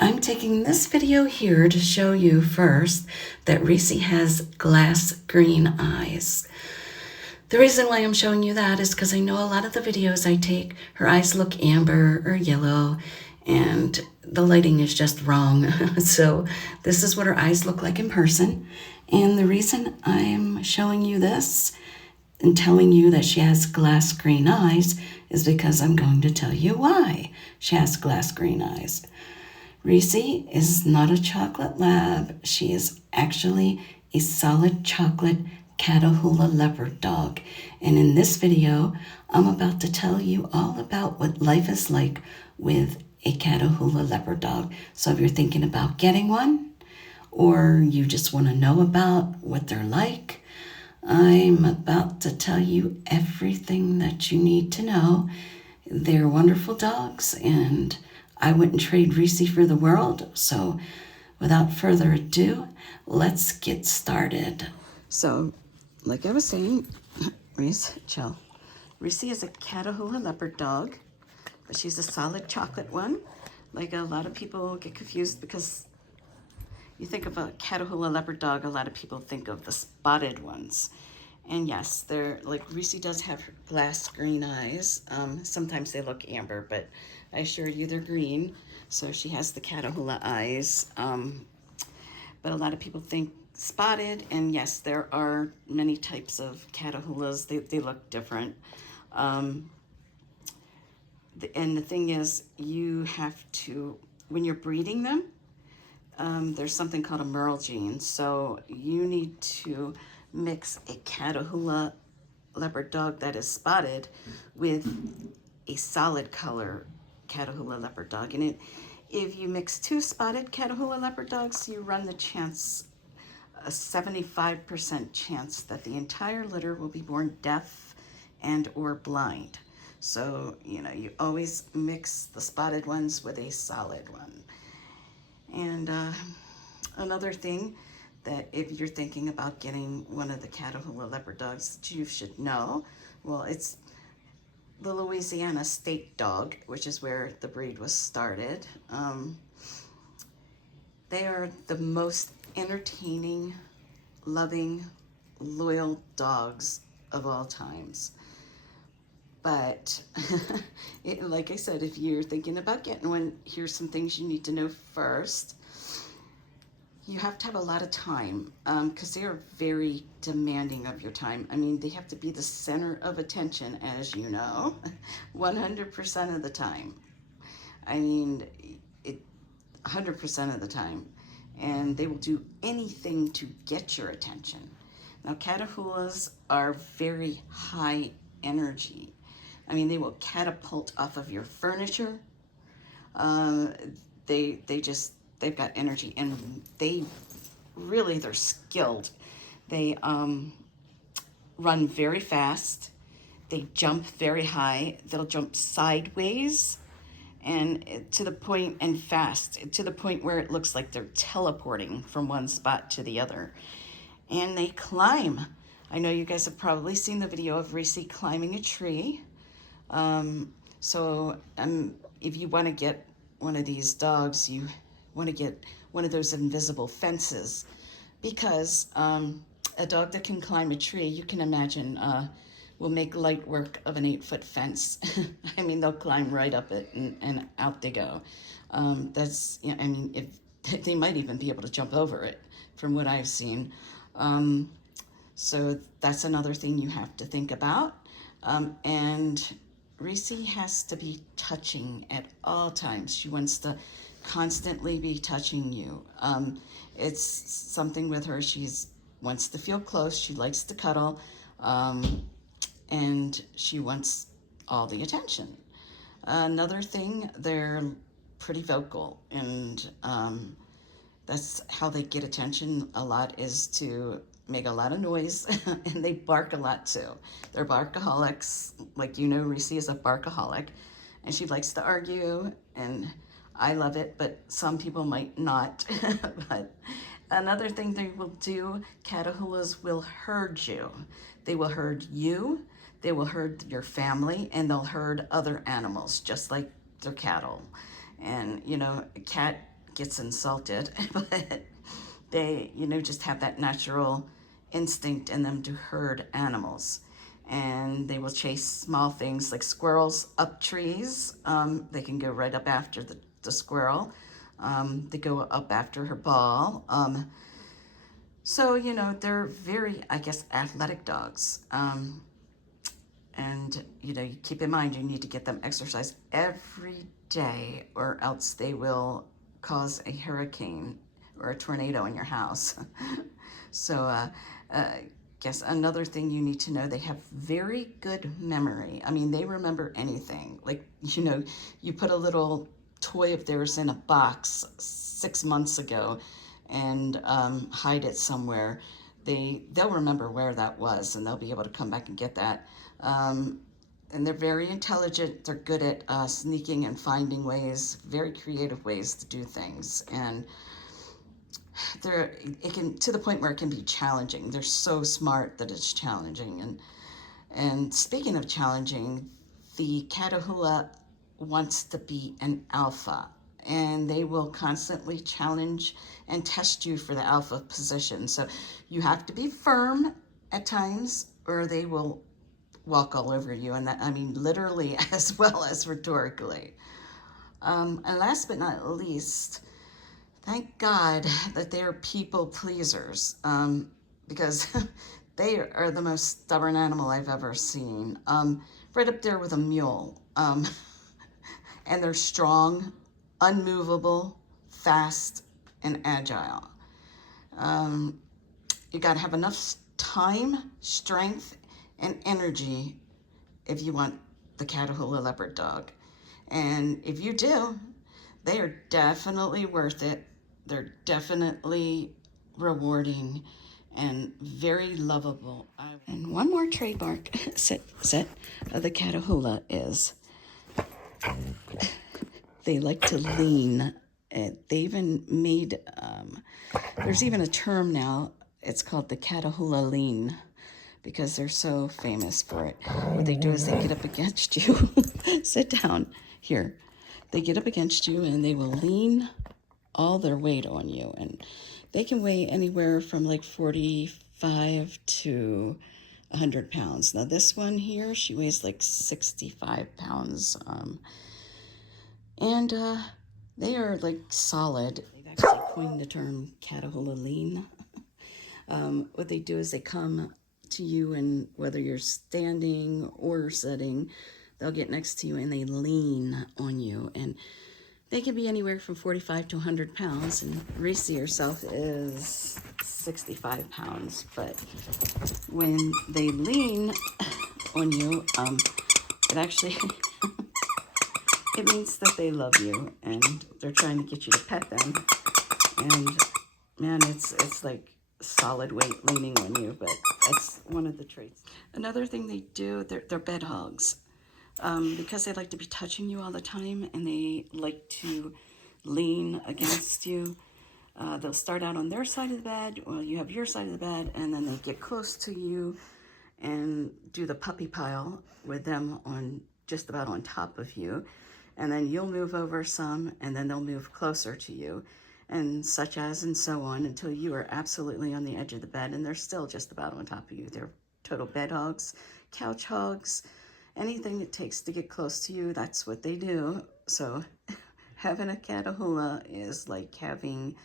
I'm taking this video here to show you first that Reese has glass green eyes. The reason why I'm showing you that is because I know a lot of the videos I take, her eyes look amber or yellow, and the lighting is just wrong. So this is what her eyes look like in person. And the reason I'm showing you this and telling you that she has glass green eyes is because I'm going to tell you why she has glass green eyes. Reese is not a chocolate lab. She is actually a solid chocolate Catahoula leopard dog. And in this video, I'm about to tell you all about what life is like with a Catahoula leopard dog. So if you're thinking about getting one, or you just want to know about what they're like, I'm about to tell you everything that you need to know. They're wonderful dogs, and I wouldn't trade Reese for the world. So without further ado, let's get started. So, like I was saying, Reese, chill. Reese is a Catahoula leopard dog, but she's a solid chocolate one. Like a lot of people get confused because you think of a Catahoula leopard dog, a lot of people think of the spotted ones. And yes, they're like Reese does have glass green eyes. Sometimes they look amber, but I assure you they're green. So she has the Catahoula eyes. But a lot of people think spotted, and yes, there are many types of Catahoulas. They look different. And the thing is, you have to, when you're breeding them, there's something called a Merle gene. So you need to mix a Catahoula leopard dog that is spotted with a solid color Catahoula leopard dog. And if you mix two spotted Catahoula leopard dogs, you run the chance, a 75% chance that the entire litter will be born deaf and or blind. So, you always mix the spotted ones with a solid one. And another thing that if you're thinking about getting one of the Catahoula leopard dogs that you should know, well, it's the Louisiana state dog, which is where the breed was started. They are the most entertaining, loving, loyal dogs of all times. But like I said, if you're thinking about getting one, here's some things you need to know first. You have to have a lot of time because they are very demanding of your time. I mean, they have to be the center of attention, as you know, 100% of the time. I mean, 100% of the time. And they will do anything to get your attention. Now, Catahoulas are very high energy. I mean, they will catapult off of your furniture. They've got energy, and they're skilled. They run very fast. They jump very high. They'll jump sideways and to the point where it looks like they're teleporting from one spot to the other. And they climb. I know you guys have probably seen the video of Reese climbing a tree. If you want to get one of these dogs, you want to get one of those invisible fences, because a dog that can climb a tree, you can imagine, will make light work of an 8-foot fence. I mean, they'll climb right up it and out they go. If they might even be able to jump over it from what I've seen. So that's another thing you have to think about. And Reese has to be touching at all times. She wants to constantly be touching you. It's something with her. She's wants to feel close. She likes to cuddle. And she wants all the attention. Another thing, they're pretty vocal, and that's how they get attention a lot, is to make a lot of noise, and they bark a lot too. They're barkaholics. Like, Reese is a barkaholic, and she likes to argue, and I love it, but some people might not. But another thing they will do, Catahoulas will herd you. They will herd you, they will herd your family, and they'll herd other animals, just like their cattle. And, a cat gets insulted, but they, you know, just have that natural instinct in them to herd animals. And they will chase small things like squirrels up trees. They can go right up after the squirrel. They go up after her ball. So, you know, they're very, I guess, athletic dogs. And, you know, you keep in mind you need to get them exercise every day or else they will cause a hurricane or a tornado in your house. So, guess another thing you need to know, they have very good memory. I mean, they remember anything. Like, you know, you put a little toy of theirs in a box 6 months ago and hide it somewhere. They'll remember where that was, and they'll be able to come back and get that. And they're very intelligent. They're good at sneaking and finding ways, very creative ways to do things. And it can, to the point where it can be challenging. They're so smart that it's challenging. And speaking of challenging, the Catahoula wants to be an alpha, and they will constantly challenge and test you for the alpha position. So you have to be firm at times, or they will walk all over you, and that, I mean, literally as well as rhetorically. And last but not least, thank God that they're people pleasers, because they are the most stubborn animal I've ever seen. Right up there with a mule. And they're strong, unmovable, fast, and agile. You got to have enough time, strength, and energy if you want the Catahoula leopard dog. And if you do, they are definitely worth it. They're definitely rewarding and very lovable. And one more trademark set of the Catahoula is they like to lean. They even made, there's even a term now, it's called the Catahoula lean, because they're so famous for it. What they do is they get up against you. Sit down here. They get up against you and they will lean all their weight on you. And they can weigh anywhere from like 45 to 100 pounds. Now this one here, she weighs like 65 pounds. And they are like solid. They've actually coined the term Catahoula lean. What they do is they come to you, and whether you're standing or sitting, they'll get next to you and they lean on you. And they can be anywhere from 45 to 100 pounds. And Reese herself is 65 pounds. But when they lean on you, it actually, it means that they love you and they're trying to get you to pet them. And man, it's like solid weight leaning on you, but that's one of the traits. Another thing they do, they're bed hogs. Because they like to be touching you all the time and they like to lean against you. They'll start out on their side of the bed while you have your side of the bed, and then they get close to you and do the puppy pile with them on just about on top of you. And then you'll move over some, and then they'll move closer to you, and such as and so on until you are absolutely on the edge of the bed and they're still just about on top of you. They're total bed hogs, couch hogs, anything it takes to get close to you, that's what they do. So having a Catahoula is like having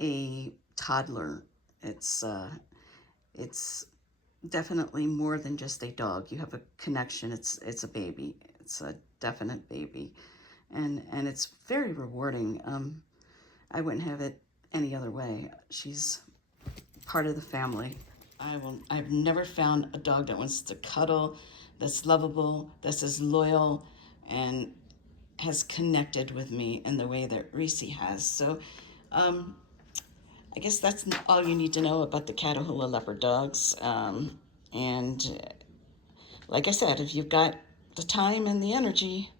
a toddler. It's definitely more than just a dog. You have a connection. It's a baby. It's a definite baby, and it's very rewarding. I wouldn't have it any other way. She's part of the family. I've never found a dog that wants to cuddle, that's lovable, that's as loyal, and has connected with me in the way that Reese has. So I guess that's all you need to know about the Catahoula leopard dogs. And like I said, if you've got the time and the energy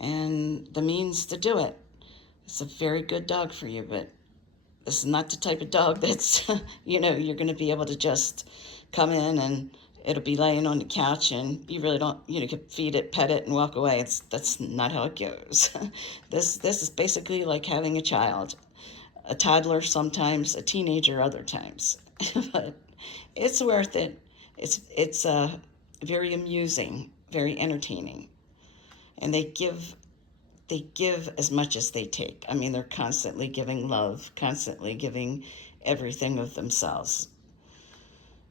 and the means to do it, it's a very good dog for you. But this is not the type of dog that's, you know, you're going to be able to just come in it'll be laying on the couch and you really don't, you could feed it, pet it, and walk away. That's not how it goes. This is basically like having a child, a toddler sometimes, a teenager other times. But it's worth it. It's very amusing, very entertaining, and they give as much as they take. I mean, they're constantly giving love, constantly giving everything of themselves.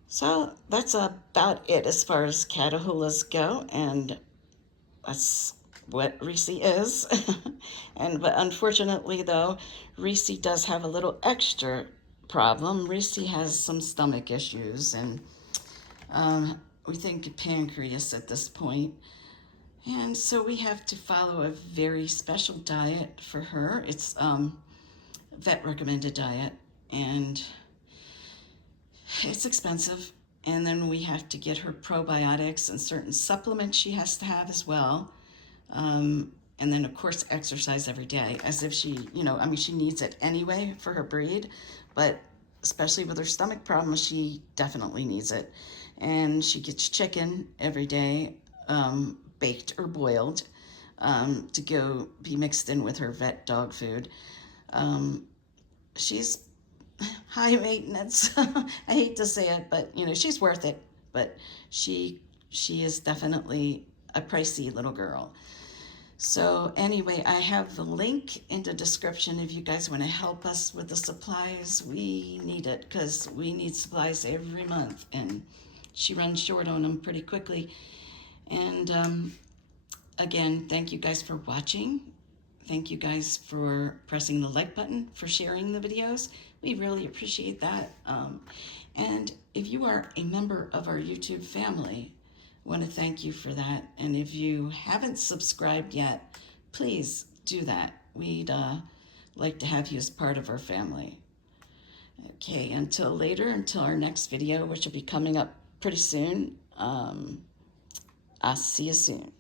So that's about it as far as Catahoulas go, and that's what Reesi is. But unfortunately, though, Reesi does have a little extra problem. Reesi has some stomach issues, and we think pancreas at this point. And so we have to follow a very special diet for her. It's vet recommended diet, and it's expensive. And then we have to get her probiotics and certain supplements she has to have as well. And then, of course, exercise every day, as if she, I mean, she needs it anyway for her breed, but especially with her stomach problem, she definitely needs it. And she gets chicken every day, baked or boiled, to go be mixed in with her vet dog food. She's high maintenance. I hate to say it, but she's worth it. But she is definitely a pricey little girl. So anyway, I have the link in the description if you guys want to help us with the supplies. We need it because we need supplies every month, and she runs short on them pretty quickly. And again, thank you guys for watching. Thank you guys for pressing the like button, for sharing the videos. We really appreciate that. And if you are a member of our YouTube family, I want to thank you for that. And if you haven't subscribed yet, please do that. We'd like to have you as part of our family. Okay, until our next video, which will be coming up pretty soon. I'll see you soon.